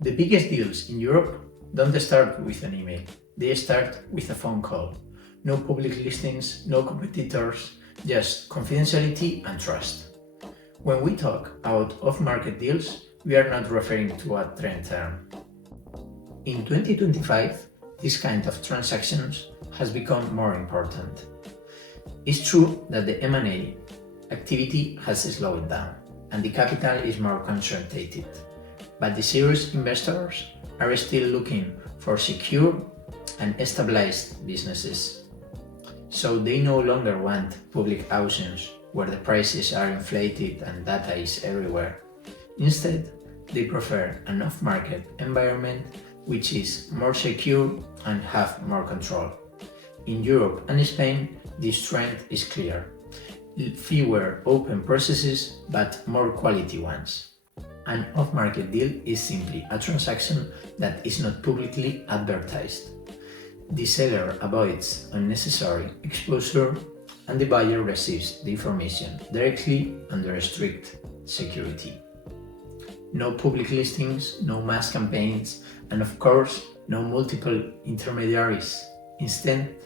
The biggest deals in Europe don't start with an email, they start with a phone call. No public listings, no competitors, just confidentiality and trust. When we talk about off-market deals, we are not referring to a trend term. In 2025, this kind of transactions has become more important. It's true that the M&A activity has slowed down and the capital is more concentrated, but the serious investors are still looking for secure and stabilized businesses. So they no longer want public auctions where the prices are inflated and data is everywhere. Instead, they prefer an off-market environment which is more secure and have more control. In Europe and Spain, this trend is clear. Fewer open processes, but more quality ones. An off-market deal is simply a transaction that is not publicly advertised. The seller avoids unnecessary exposure and the buyer receives the information directly under strict security. No public listings, no mass campaigns, and of course, no multiple intermediaries. Instead,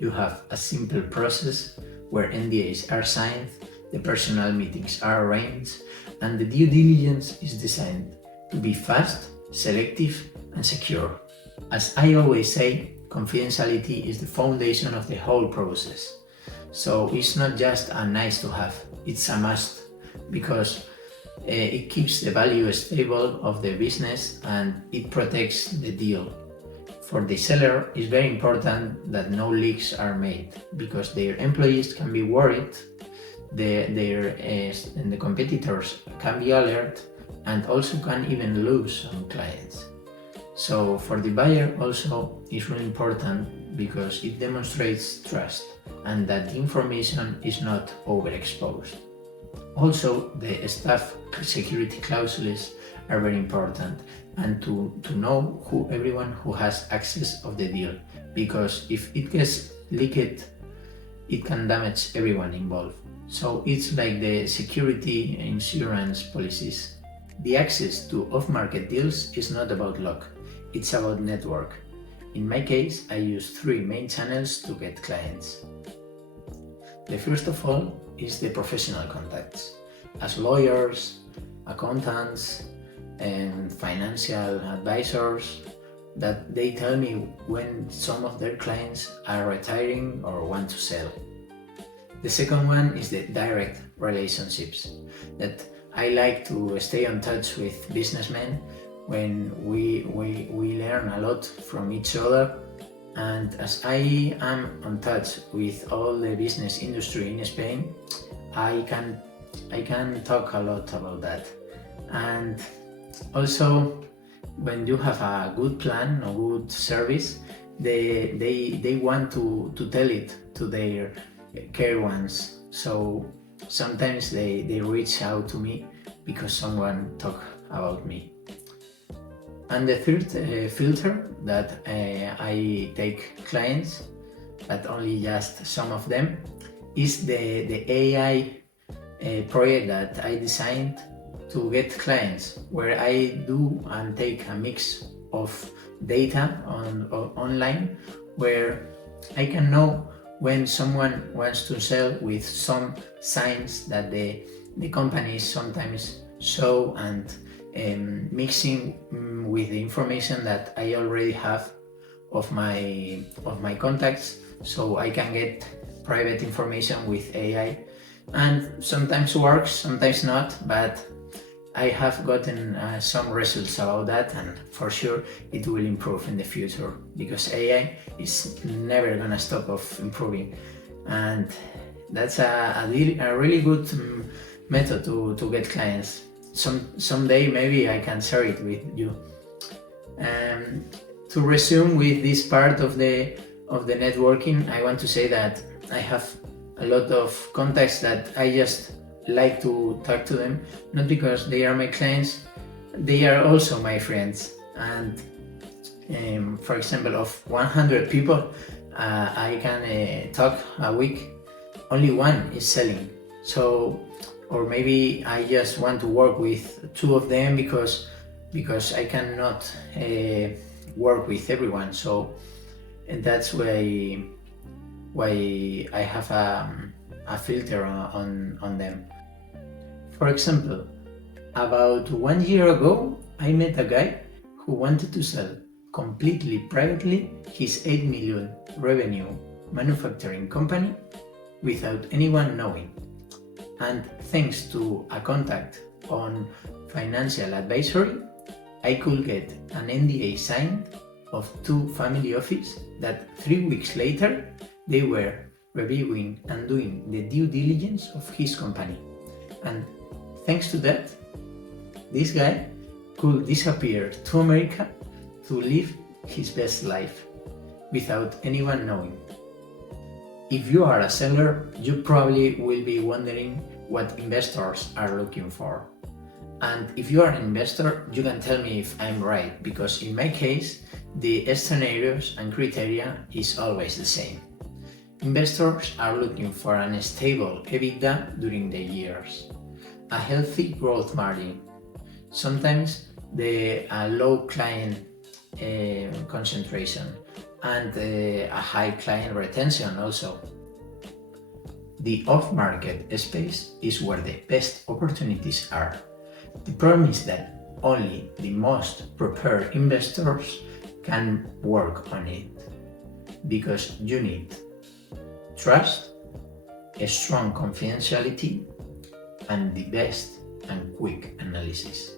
you have a simple process where NDAs are signed, the personal meetings are arranged, and the due diligence is designed to be fast, selective, and secure. As I always say, confidentiality is the foundation of the whole process. So it's not just a nice to have, it's a must, because it keeps the value stable of the business and it protects the deal. For the seller, it's very important that no leaks are made because their employees can be worried, the competitors can be alert, and also can even lose some clients. So for the buyer also it's really important because it demonstrates trust and that the information is not overexposed. Also, the staff security clauses are very important, and to know everyone who has access of the deal, because if it gets leaked, it can damage everyone involved. So it's like the security insurance policies. The access to off-market deals is not about luck, it's about network. In my case, I use 3 main channels to get clients. The first of all is the professional contacts, as lawyers, accountants, and financial advisors, that they tell me when some of their clients are retiring or want to sell. The second one is the direct relationships, that I like to stay in touch with businessmen when we learn a lot from each other. And as I am in touch with all the business industry in Spain, I can talk a lot about that. And also, when you have a good plan or good service, they want to tell it to their care ones. So sometimes they reach out to me because someone talked about me. And the third filter that I take clients, but only just some of them, is the AI project that I designed to get clients, where I do and take a mix of data online, where I can know when someone wants to sell with some signs that the companies sometimes show, and mixing with the information that I already have of my contacts, so I can get private information with AI. And sometimes works, sometimes not, but I have gotten some results about that, and for sure it will improve in the future, because AI is never gonna stop of improving, and that's a really good method to get clients. Someday maybe I can share it with you. To resume with this part of the networking, I want to say that I have a lot of contacts that I just like to talk to them, not because they are my clients, they are also my friends. And for example, of 100 people I can talk a week, only one is selling. So, or maybe I just want to work with 2 of them because because I cannot work with everyone. So that's why I have a filter on them. For example, about 1 year ago, I met a guy who wanted to sell completely privately his 8 million revenue manufacturing company without anyone knowing. And thanks to a contact on financial advisory, I could get an NDA signed of 2 family offices that 3 weeks later they were reviewing and doing the due diligence of his company. And thanks to that, this guy could disappear to America to live his best life without anyone knowing. If you are a seller, you probably will be wondering what investors are looking for. And if you are an investor, you can tell me if I'm right, because in my case, the scenarios and criteria is always the same. Investors are looking for a stable EBITDA during the years, a healthy growth margin, sometimes a low client concentration, and a high client retention also. The off-market space is where the best opportunities are. The problem is that only the most prepared investors can work on it, because you need trust, a strong confidentiality, and the best and quick analysis.